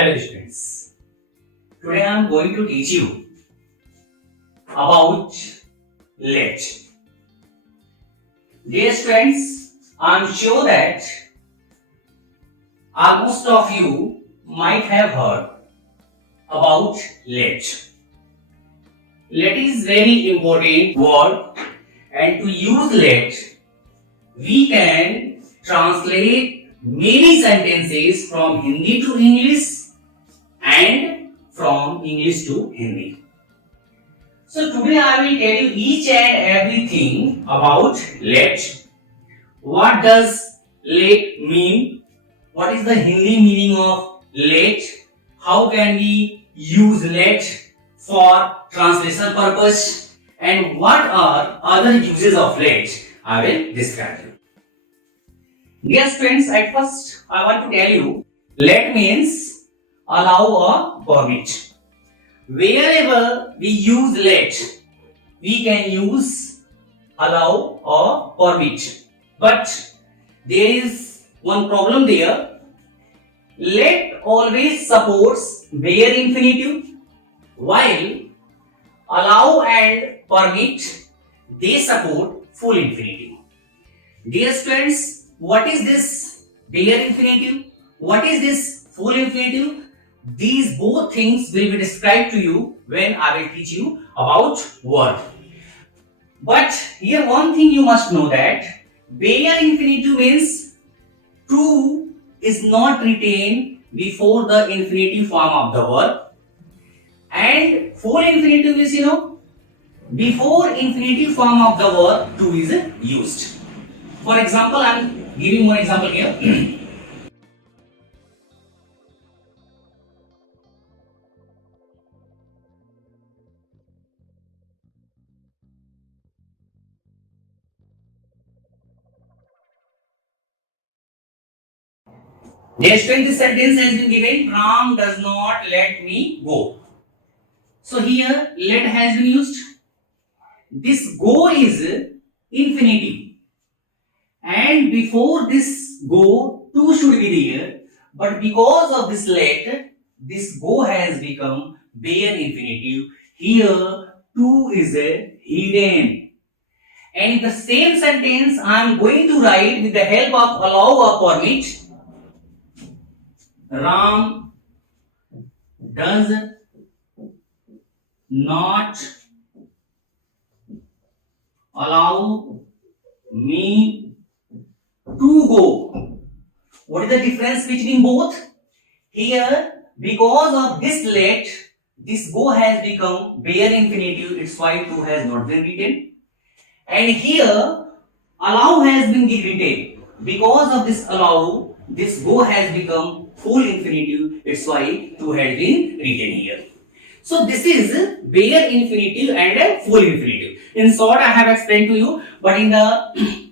Hello students, today I am going to teach you about let. Dear students, I am sure that most of you might have heard about let. Let is very important word, and to use let we can translate many sentences from Hindi to English and from English to Hindi. So today I will tell you each and everything about let. What does let mean? What is the Hindi meaning of let? How can we use let for translation purpose? And what are other uses of let? I will describe you. Dear friends, at first I want to tell you let means allow or permit. Wherever we use let, we can use allow or permit. But there is one problem there. Let always supports bare infinitive, while allow and permit they support full infinitive. Dear students, what is this bare infinitive? What is this full infinitive? These both things will be described to you when I will teach you about verb. But here one thing you must know that bare infinitive means to is not retained before the infinitive form of the verb, and full infinitive is before infinitive form of the verb to is used. For example, I am giving one example here. Next when this sentence has been given, Ram does not let me go. So here let has been used. This go is infinitive, and before this go to should be there, but because of this let, this go has become bare infinitive. Here to is hidden, and in the same sentence I am going to write with the help of allow or permit. Ram does not allow me to go. What is the difference between both? Here, because of this let, this go has become bare infinitive, its why to has not been written. And here, allow has been written. Because of this allow, this go has become full infinitive, its why to has been written here. So this is bare infinitive and full infinitive. In short, I have explained to you, but in the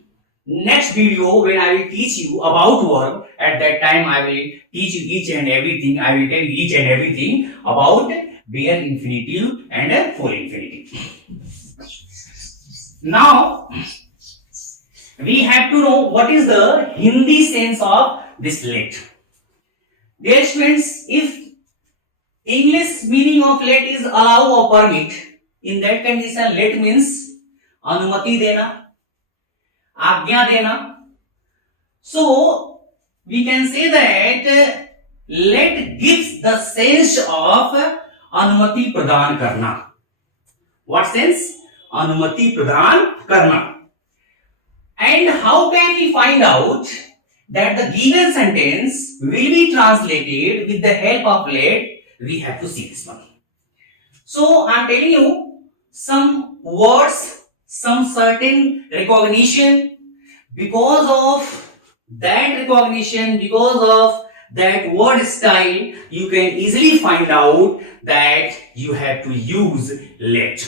next video when I will teach you about verb, at that time I will teach you each and everything. I will tell you each and everything about bare infinitive and full infinitive. Now we have to know what is the Hindi sense of this let. Dear students, if English meaning of let is allow or permit, in that condition let means अनुमति देना, आज्ञा देना. So we can say that let gives the sense of अनुमति प्रदान करना. What sense? अनुमति प्रदान करना. And how can we find out that the given sentence will be translated with the help of let? We have to see this one. So I am telling you some words, some certain recognition. Because of that recognition, because of that word style, you can easily find out that you have to use let.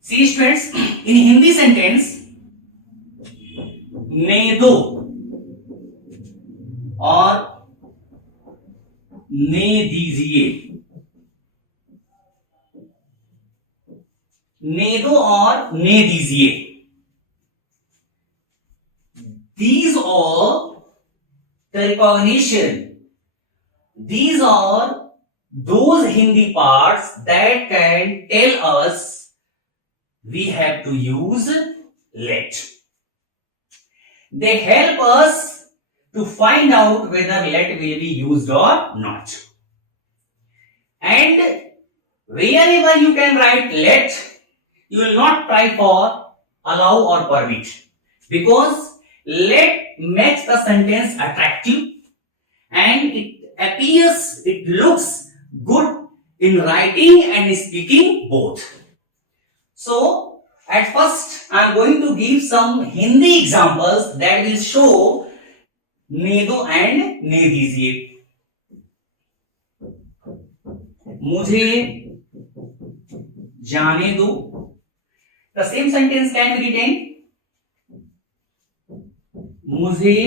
See students, in Hindi sentence, ने दो और ने दीजिए, ने दो और ने दीजिए, these are the recognition these are those Hindi parts that can tell us we have to use let. They help us to find out whether let will be used or not. And wherever you can write let, you will not try for allow or permit, because let makes the sentence attractive and it looks good in writing and speaking both. So at first I am going to give some Hindi examples that will show ने दो and ने दीजिए. मुझे जाने दो. The same sentence can be written मुझे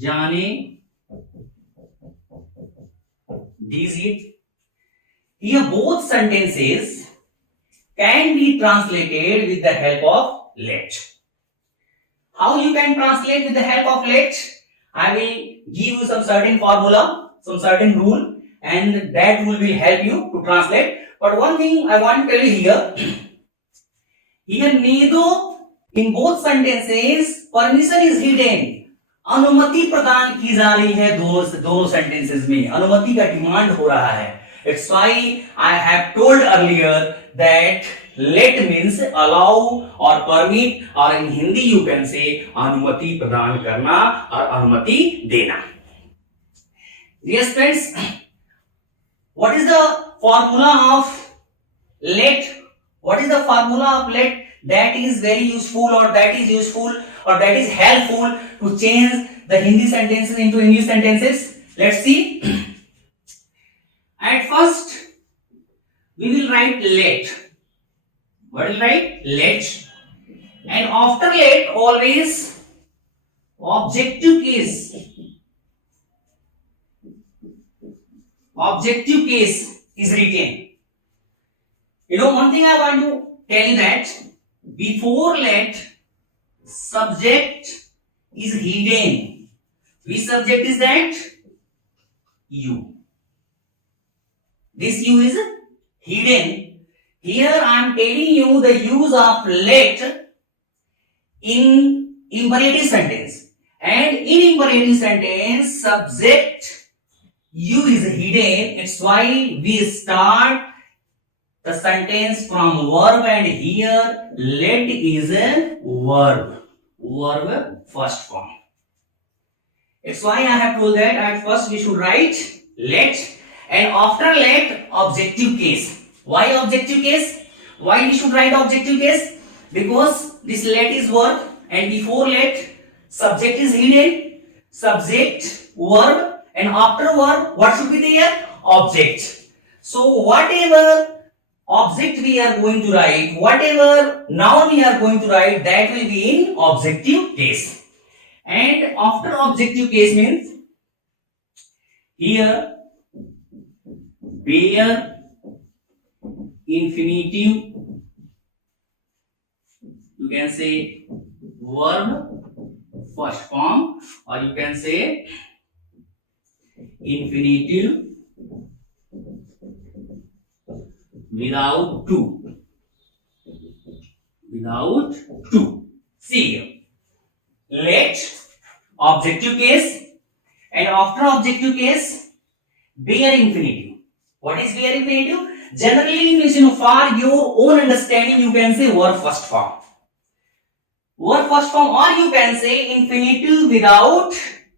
जाने दीजिए. Here both sentences can be translated with the help of let. How you can translate with the help of let? I will give you some certain formula, some certain rule, and that rule will help you to translate. But one thing I want to tell you here, here neither in both sentences permission is hidden. अनुमति प्रदान की जा रही है दोनों sentences में, अनुमति का डिमांड हो रहा है. It's why I have told earlier that let means allow or permit, or in Hindi you can say अनुमति प्रदान करना और अनुमति देना. Yes friends, what is the formula of let? What is the formula of let that is very useful, or that is useful, or that is helpful to change the Hindi sentences into English sentences? Let's see. At first we will write let. What is right? Let. And after let always objective case. Objective case is written. You know, one thing I want to tell you that before let subject is hidden. Which subject is that? You. This you is hidden. Here I am telling you the use of let in imperative sentence, and in imperative sentence subject you is hidden. It's why we start the sentence from verb, and here let is a verb first form. It's why I have told that at first we should write let, and after let objective case. Why objective case? Why we should write objective case? Because this let is verb, and before let subject is hidden. Subject, verb, and after verb what should be there? Object. So whatever object we are going to write, whatever noun we are going to write, that will be in objective case. And after objective case means here bare infinitive, you can say verb first form, or you can say infinitive without to. See here, let objective case, and after objective case bare infinitive. What is bare infinitive? Generally in English, for your own understanding, you can say verb first form. Verb first form, or you can say infinitive without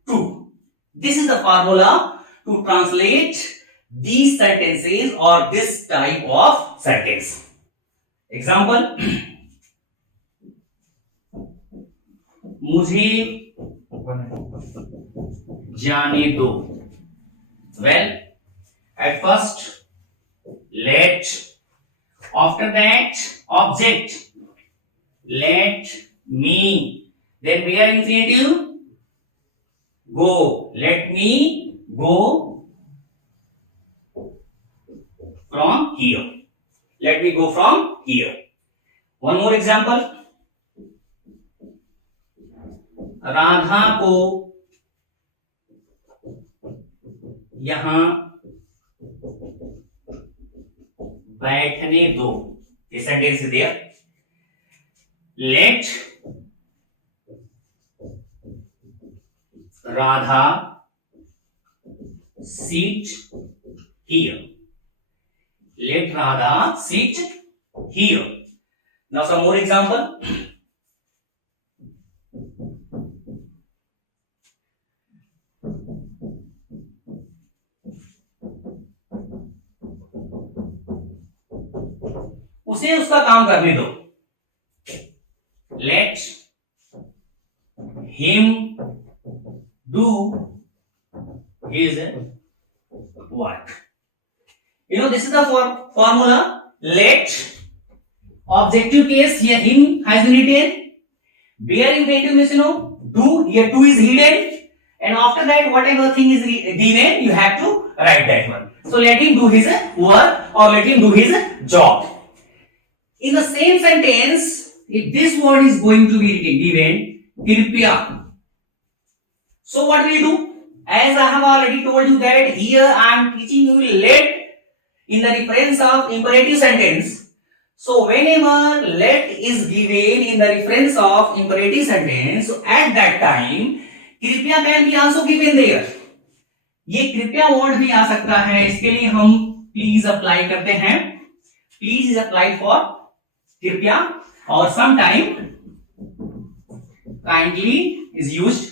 to. This is the formula to translate these sentences or this type of sentence. Example, मुझे जाने दो. Well, at first let, after that object, let me, then we are infinitive go, let me go from here, let me go from here. One more example, Radha को यहां बैठने दो, ये sentence is there. Let Radha sit here. Let Radha sit here. Now some more example. उसे उसका काम करने दो। Let him do his work. You know, this is the formula. Let objective case here him has been written. Where imperative means, you know, do, here to is hidden, and after that whatever thing is given you have to write that one. So let him do his work or let him do his job. In the same sentence, if this word is going to be given कृपया, so what will you do? As I have already told you that here I am teaching you let in the reference of imperative sentence. So whenever let is given in the reference of imperative sentence, so at that time कृपया can be also given there. ये कृपया word भी आ सकता है, इसके लिए हम please apply करते हैं. प्लीज इज अप्लाइड फॉर कृपया और sometime kindly is used.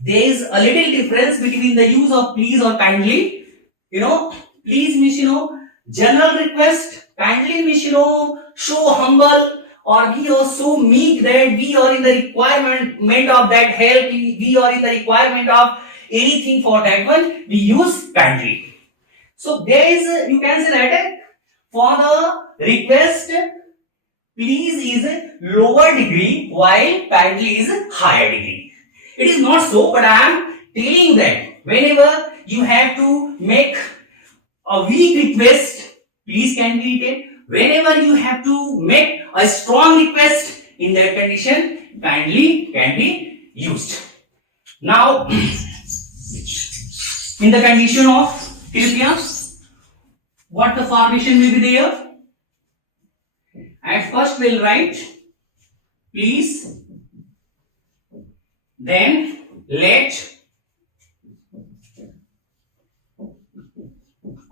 There is a little difference between the use of please or kindly. You know, please means, you know, general request. Kindly means, you know, show humble or we are so meek that we are in the requirement of that help. We are in the requirement of anything for that one. We use kindly. So there is, you can say that for the request, please is lower degree while kindly is higher degree. It is not so, but I am telling that whenever you have to make a weak request, please can be written. Whenever you have to make a strong request, in that condition, kindly can be used. Now, in the condition of कृपया, what the formation will be there? At first we'll write please, then let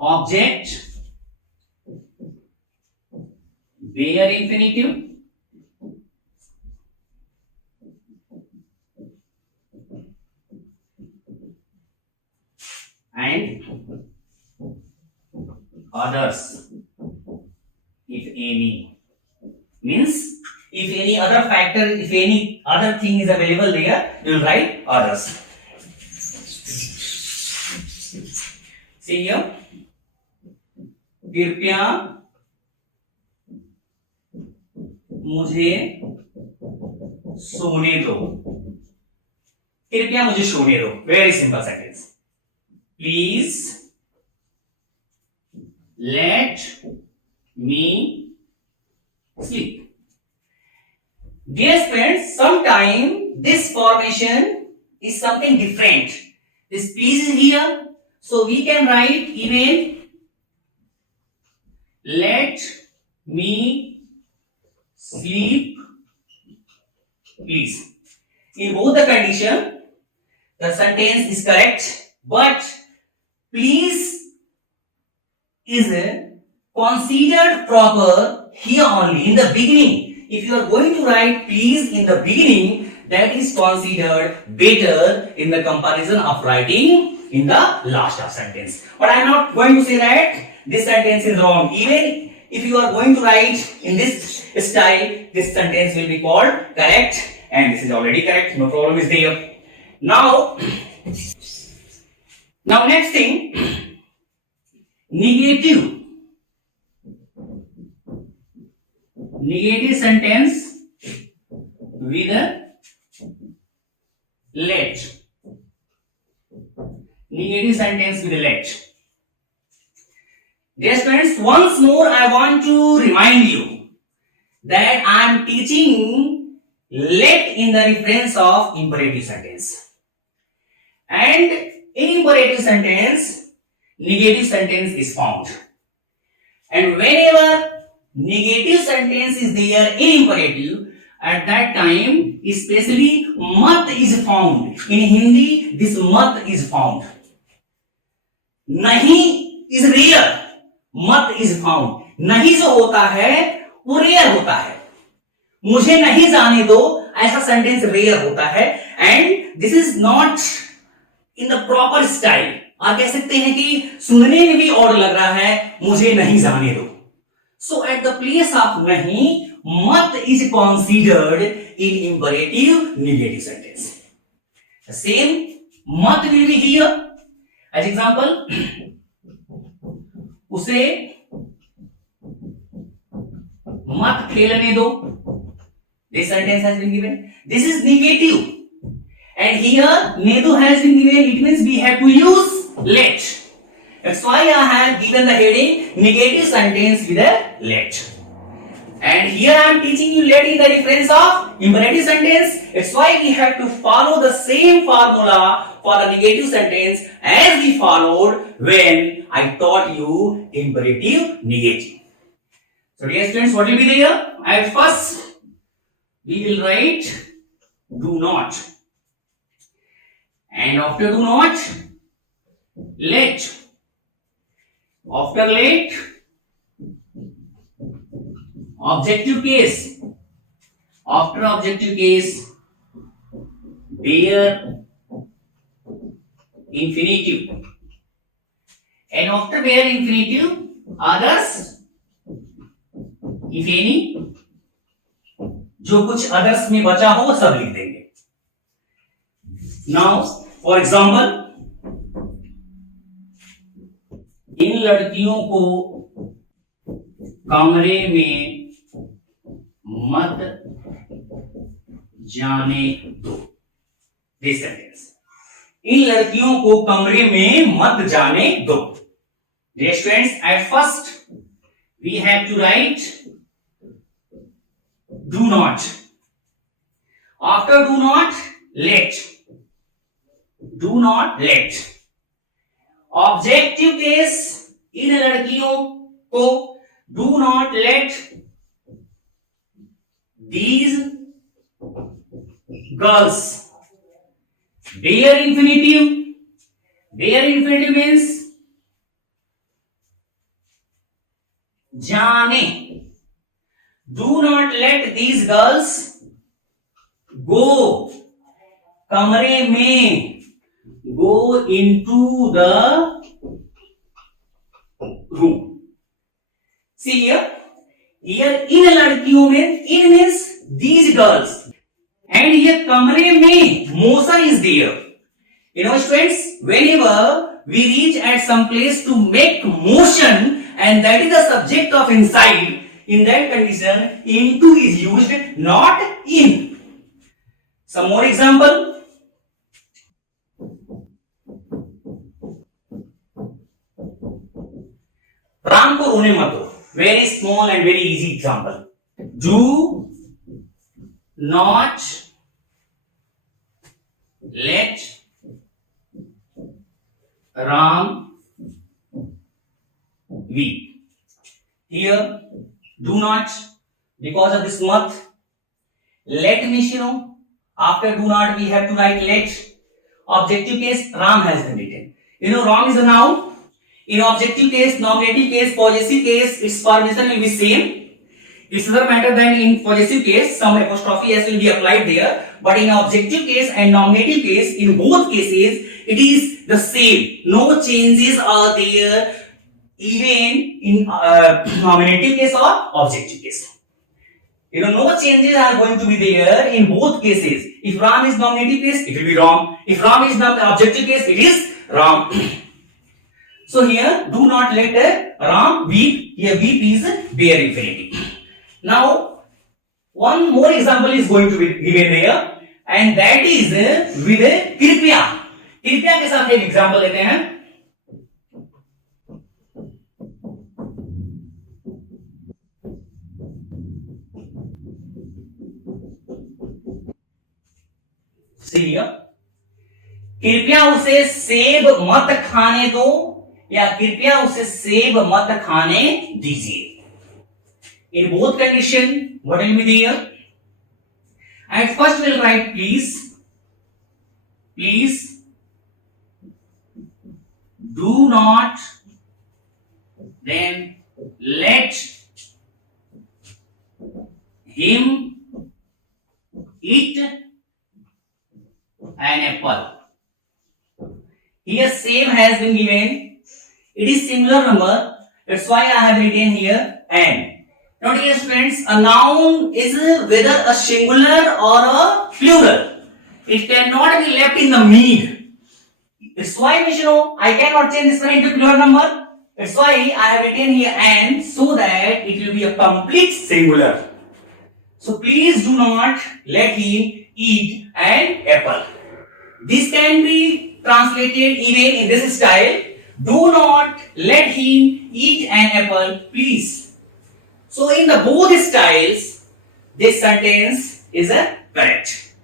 object bare infinitive and others if any. Means if any other factor, if any other thing is available there, you will write others. See here, कृपया मुझे सोने दो. कृपया मुझे सोने दो. Very simple sentence. Please let me sleep. Dear friends, sometimes this formation is something different. This please is here, so we can write even let me sleep please. In both the condition, the sentence is correct, but please is considered proper here only in the beginning. If you are going to write please in the beginning, that is considered better in the comparison of writing in the last of sentence. But I am not going to say that this sentence is wrong. Even if you are going to write in this style, this sentence will be called correct, and this is already correct. No problem is there. Now next thing, negative. Negative sentence with let. Negative sentence with let. Dear students, once more I want to remind you that I am teaching let in the reference of imperative sentence. And in imperative sentence, negative sentence is found. And whenever negative sentence is there in imperative, at that time, especially mat is found. In Hindi, this mat is found. Nahi is rare. Mat is found. नहीं जो होता है वो rare होता है. मुझे नहीं जाने दो ऐसा सेंटेंस रेयर होता है. And this is not in the proper style. आप कह सकते हैं कि सुनने में भी और लग रहा है मुझे नहीं जाने दो. So at the place of नहीं, मत is considered in imperative negative sentence. Same मत will be here as example. उसे मत खेलने दो. This sentence has been given. This is negative. And here, nedu has been given. It means we have to use let. That's why I have given the heading negative sentence with a let. And here I am teaching you let in the reference of imperative sentence. That's why we have to follow the same formula for the negative sentence as we followed when I taught you imperative negative. So dear students, what will be there? At first, we will write do not. And after do not, let. After let, objective case. After objective case, bare infinitive. And after bare infinitive, others, if any, जो कुछ others में बचा हो वो सब लिख देंगे. Now for example, इन लड़कियों को कमरे में मत जाने दो. दिस सेंटेंस, इन लड़कियों को कमरे में मत जाने दो. Dear students, at first we have to write do not. After do not, let. Do not, let. Objective case, इन लड़कियों को do not let these girls. Bare infinitive. Bare infinitive means जाने. Do not let these girls go. कमरे में. Go into the room. See here. Here इन लड़कियों में, in means these girls. And here कमरे में motion is there. You know students, whenever we reach at some place to make motion and that is the subject of inside, in that condition, into is used, not in. Some more example. Ram को रोने मत दो. Very small and very easy example. Do not let Ram weep. Here, do not, because of this mat. Let means, you know, after do not we have to write let. Objective case, Ram has been written. You know, Ram is a noun. In objective case, nominative case, possessive case, its formation will be same. It's other matter than in possessive case, some apostrophe s will be applied there. But in objective case and nominative case, in both cases, it is the same. No changes are there. Even in nominative case or objective case, you know, no changes are going to be there in both cases. If Ram is nominative case, it will be Ram. If Ram is not objective case, it is Ram. So here, do not let Ram weep. Here weep is bare infinitive. Now, one more example is going to be given there, and that is with कृपया. कृपया के साथ एक example लेते हैं. कृपया उसे सेब मत खाने दो या कृपया उसे सेब मत खाने दीजिए. In both condition, what will be there? At first we'll write please. Please do not then let him eat an apple. Here same has been given. It is similar number. That's why I have written here an. Now dear friends, a noun is whether a singular or a plural. It cannot be left in the mid. That's why I cannot change this one into plural number. That's why I have written here an so that it will be a complete singular. So please do not let him eat an apple. This can be translated even in this style. Do not let him eat an apple, please. So in the both styles, this sentence is a correct.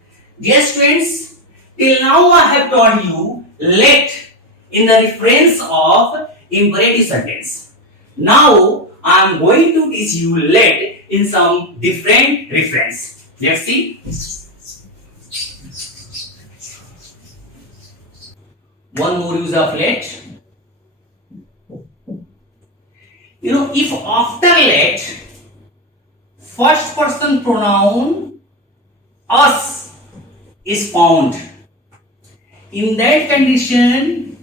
Dear students, till now I have taught you let in the reference of imperative sentence. Now I am going to teach you let in some different reference. Let's see. One more use of let. If after let, first person pronoun us is found, in that condition,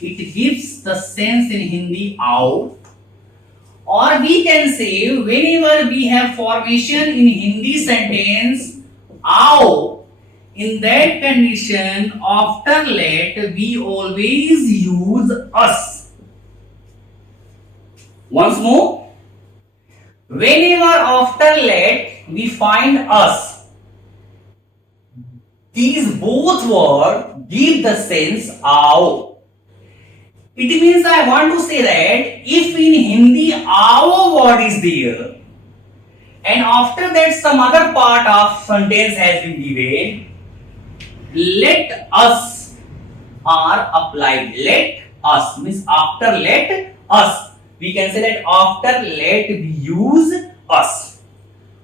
it gives the sense in Hindi आओ, or we can say whenever we have formation in Hindi sentence आओ, in that condition after let we always use us. Once more, whenever after let we find us, these both words give the sense आओ. It means I want to say that if in Hindi आओ word is there and after that some other part of sentence has been given, let us are applied. Let us means after let us. We can say that after let we use us.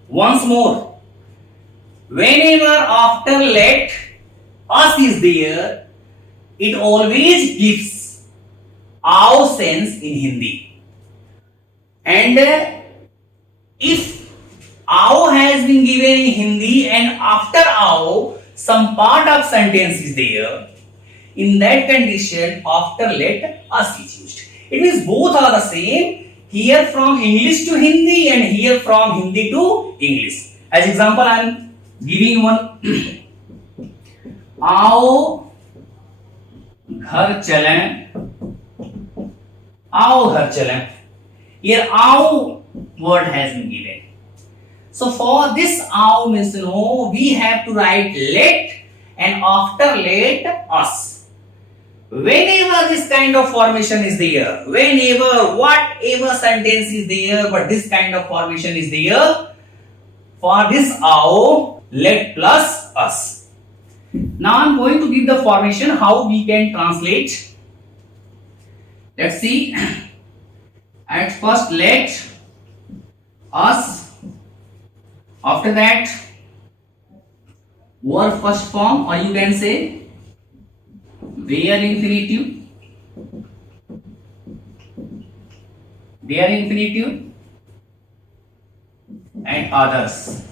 Once more, whenever after let us is there, it always gives our sense in Hindi. And if our has been given in Hindi and after our some part of sentence is there, in that condition after let us is used. It means both are the same, here from English to Hindi and here from Hindi to English. As example, I am giving one. आओ घर चलें, आओ घर चलें. Here आओ word has been given. So for this आओ means we have to write let and after let us. Whenever this kind of formation is there, whenever whatever sentence is there, but this kind of formation is there, for this आओ, let plus us. Now I am going to give the formation how we can translate. Let's see. At first let us, after that verb first form, or you can say their infinitive, and others.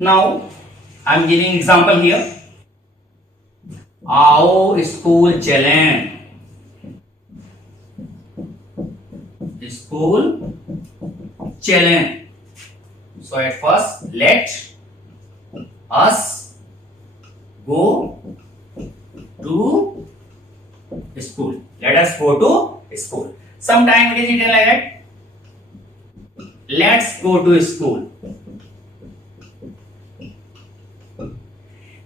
Now I am giving example here. आओ school चलें, school चलें. So at first let us go to school. Let us go to school. Sometimes it is written like that. Let's go to school.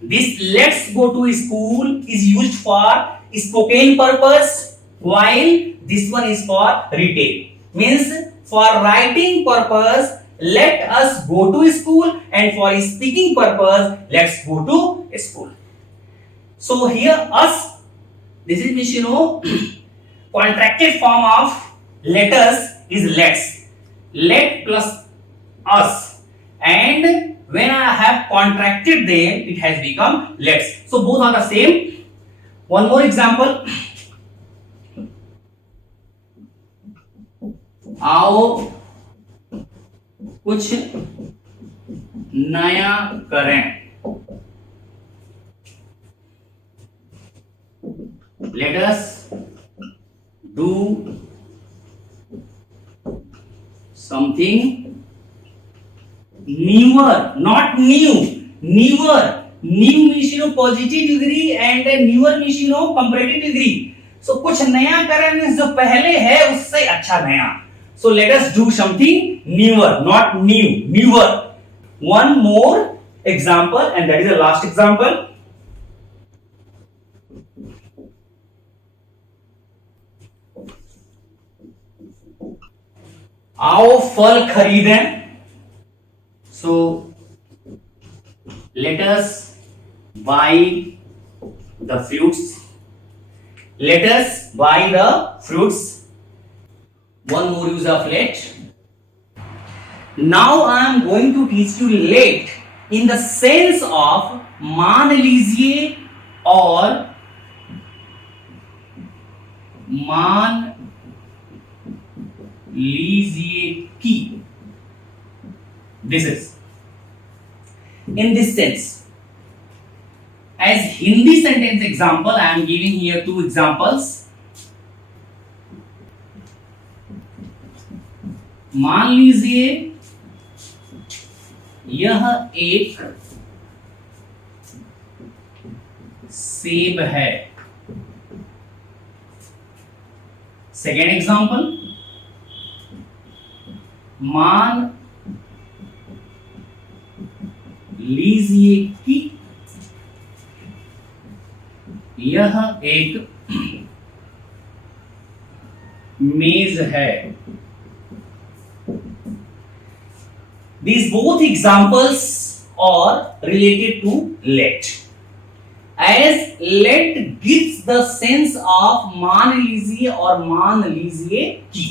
This let's go to school is used for spoken purpose, while this one is for written. Means for writing purpose, let us go to school, and for speaking purpose, let's go to school. So here us, this is means contracted form of letters is let's. Let plus us, and when I have contracted them, it has become let's. So both are the same. One more example. आओ कुछ नया करें. Let us do something newer, not new. Newer. New means positive degree and newer means comparative degree. So कुछ नया करें means जो पहले है उससे अच्छा नया. So let us do something newer, not new. Newer. One more example, and that is the last example. आओ फल खरीदें. So let us buy the fruits. Let us buy the fruits. One more use of let. Now I am going to teach you let in the sense of मान लीजिए और मान लीजिए कि. This is in this sense. As Hindi sentence example, I am giving here two examples. मान लीजिए यह एक सेब है. Second example. मान लीजिए कि यह एक मेज है. These both examples are related to let. As let gives the sense of मान लीजिए और मान लीजिए कि.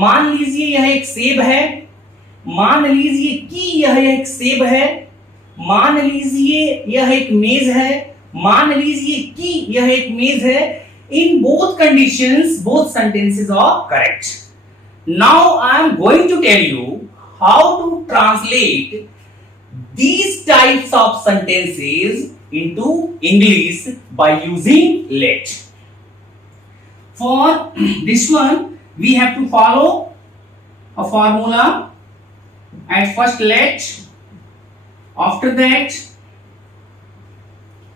मान लीजिए यह एक सेब है. मान लीजिए कि यह एक सेब है. मान लीजिए यह एक मेज है. मान लीजिए कि यह एक मेज है. In both conditions, both sentences are correct. Now I am going to tell you how to translate these types of sentences into English by using let. For this one, we have to follow a formula. At first let, after that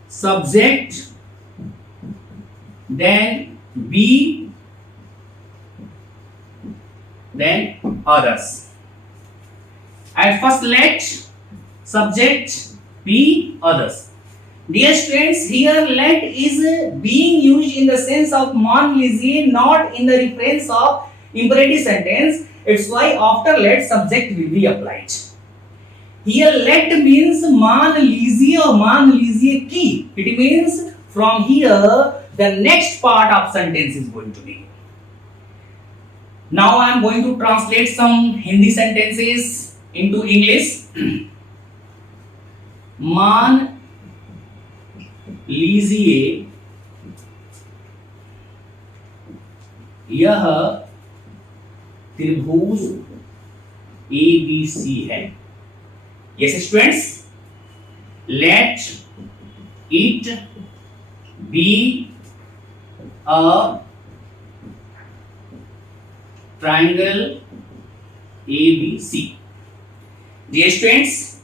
subject, then be, then others. At first let, subject, be, others. Dear students, here let is being used in the sense of मान लीजिए, not in the reference of imperative sentence. It's why after let subject will be applied. Here let means मान लीजिए और मान लीजिए कि. It means from here the next part of sentence is going to be. Now I am going to translate some Hindi sentences into English. मान लीजिए यह त्रिभुज ABC है. Yes students, let it be a triangle ABC. Dear students,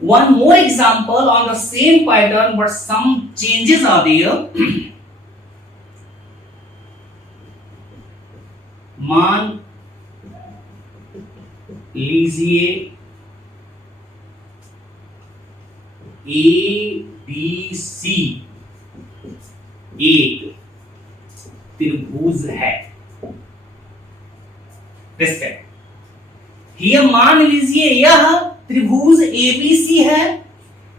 one more example on the same pattern but some changes are there. मान लीजिए ABC एक त्रिभुज है. Here मान लीजिए यह त्रिभुज ABC है.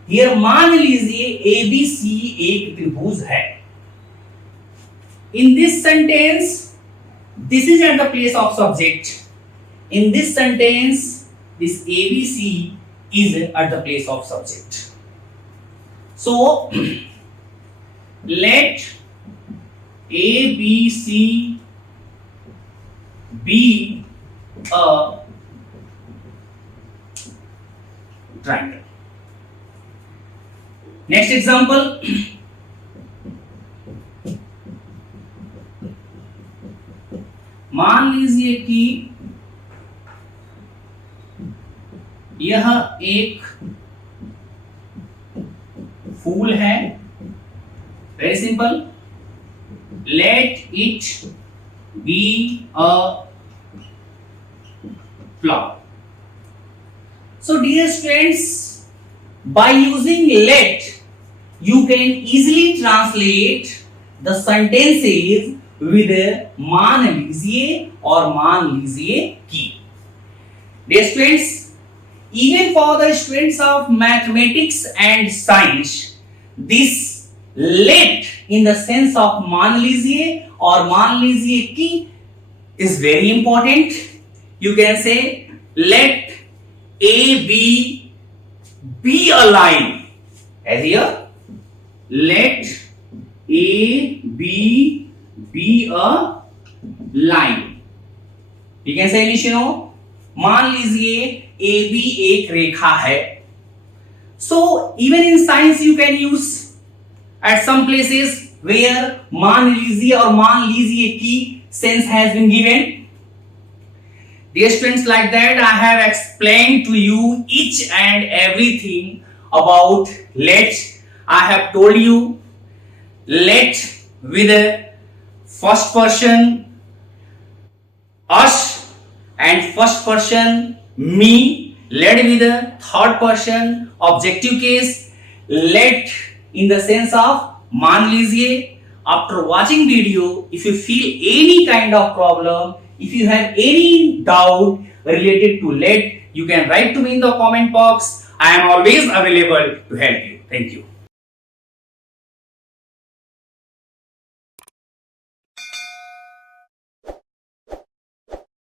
हियर मान लीजिए एबीसी एक त्रिभुज है. In this sentence, this is at the place of subject. In this sentence, this ABC is at the place of subject. So, let ABC be a triangle. Next example. मान लीजिए कि यह एक फूल है. Very simple. Let it be a flower. So dear students, by using let, you can easily translate the sentences with मान लीजिए और मान लीजिए कि. Dear students, even for the students of mathematics and science, this let in the sense of मान लीजिए और मान लीजिए कि is very important. You can say let A be a line. As here, let A be a line. You can say Nishino, मान लीजिए AB एक रेखा है. So even in science you can use at some places where मान लीजिए और मान लीजिए की sense has been given. Dear students, like that I have explained to you each and everything about let. I have told you let with a first person us and first person me. Let with a third person objective case. Let in the sense of मान लीजिए. After watching video, if you feel any kind of problem, if you have any doubt related to let, you can write to me in the comment box. I am always available to help you. Thank you.